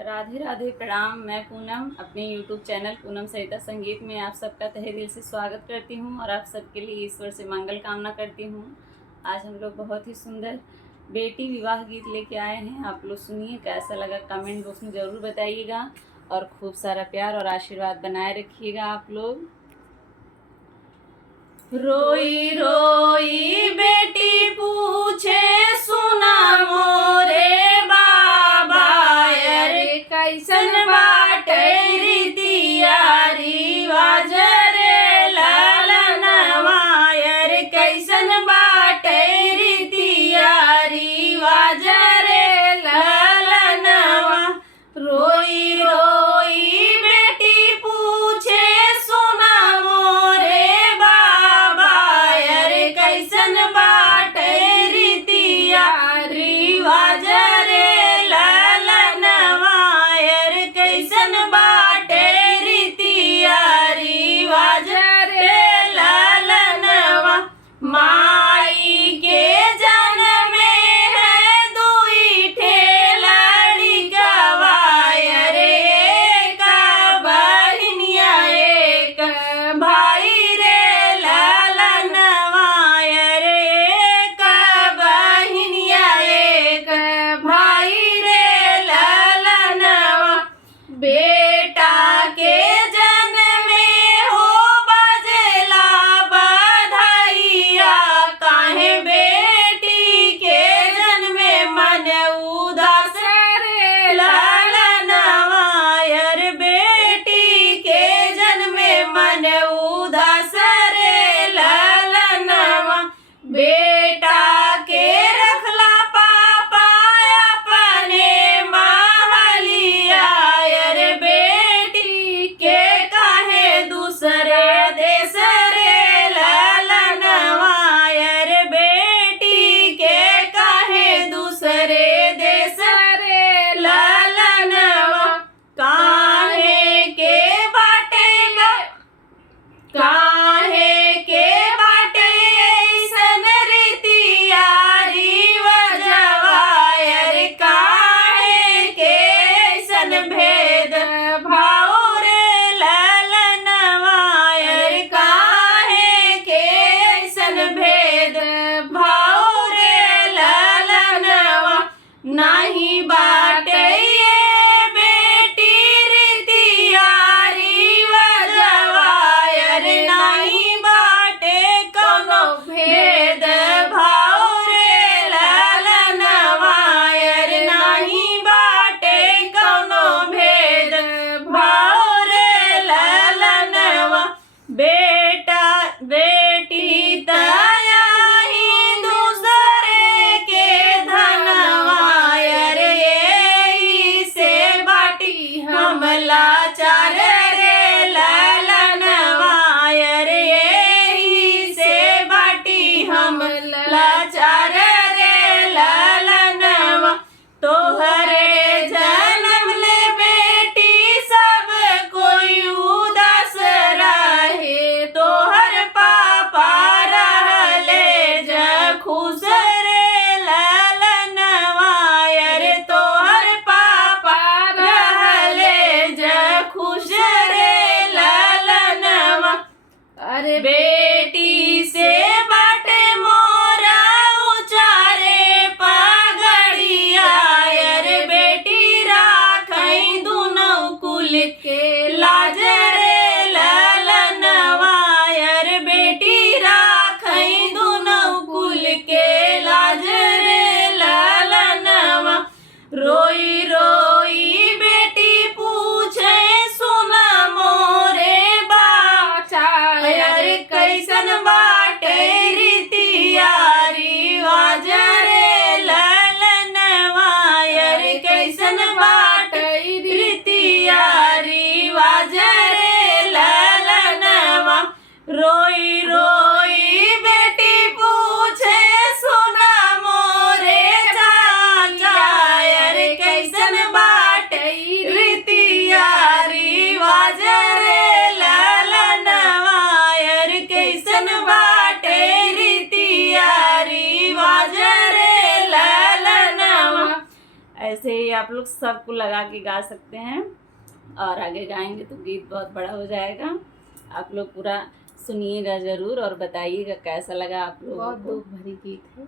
राधे राधे, प्रणाम। मैं पूनम अपने YouTube चैनल पूनम सरिता संगीत में आप सबका तहे दिल से स्वागत करती हूँ और आप सबके लिए ईश्वर से मंगल कामना करती हूँ। आज हम लोग बहुत ही सुंदर बेटी विवाह गीत लेके आए हैं। आप लोग सुनिए, कैसा लगा कमेंट बॉक्स में ज़रूर बताइएगा और खूब सारा प्यार और आशीर्वाद बनाए रखिएगा आप लोग। रोई रोई बेटी पूछे सुना मोरे बाबा, अरे कैसन बाटे रीतिया रिवाज रे लालनवा, अरे कैसन बाटे रीतिया रिवाज रे लालनवा। रोई रोई बेटी पूछे सुना मोरे बाबा, अरे कैसन बाटे रीतिया रिवाज रे लालनवा, अरे कैसन बाटे रीतिया रिवाज रे लालनवा। माई के जन्म में है दुई ठे लड़िकवा, अरे एक बहिनिया एक भाई रे लालनवा, अरे एक बहिनिया एक भाई रे लालनवा। बेटा के जन्म में हो बजेला बधाइया, काहे बेटी के जन्म में मन उदास रे लालनवा, अरे बेटी के जन्म में मन उदास रे लालनवा। बेटा के रखला पापा अपने महलिया, अरे बेटी के काहे दूसरे देश रे लालनवा, अरे बेटी के काहे दूसरे देश रे लालनवा। काहे के बाटे काहे के बाटे ऐसन रीतिया रिवाजवा, अरे काहे के ऐसन भेद भाव रे लालनवा, अरे काहे के ऐसन भेद भाव रे लालनवा। नाही बाटे ये बेटी रीतिया रिवाजवा, अरे नाही बाटे कौनो भेद भाव रे लालनवा, अरे नाही बाटे कौनो भेद भाव रे लालनवा। बेटा बेटी तया ही दूसरे के धनवा, अरे यही से बाटी हम लाचार रे लालनवा, अरे यही से बाटी हम लाचार रे लालनवा। तोहरे जन्म ले बेटी सब कोई उदास रहे, तोहर पापा रहले ज खुश रे लालनवा, अरे तोहर पापा रहले ज खुश रे लालनवा। अरे बेटी से बाटे मोरा उचारे पगड़िया, अरे बेटी राखई दुनौ कुल के लाज रे लालनवा, अरे बेटी राखई दुनौ कुल के लाज रे लालनवा। रोई रोई बेटी पूछे सुना मोरे बाचा, अरे आप लोग सबको लगा के गा सकते हैं, और आगे गाएंगे तो गीत बहुत बड़ा हो जाएगा। आप लोग पूरा सुनिएगा ज़रूर और बताइएगा कैसा लगा आप लोगों बहुत को। दुख भरी गीत है।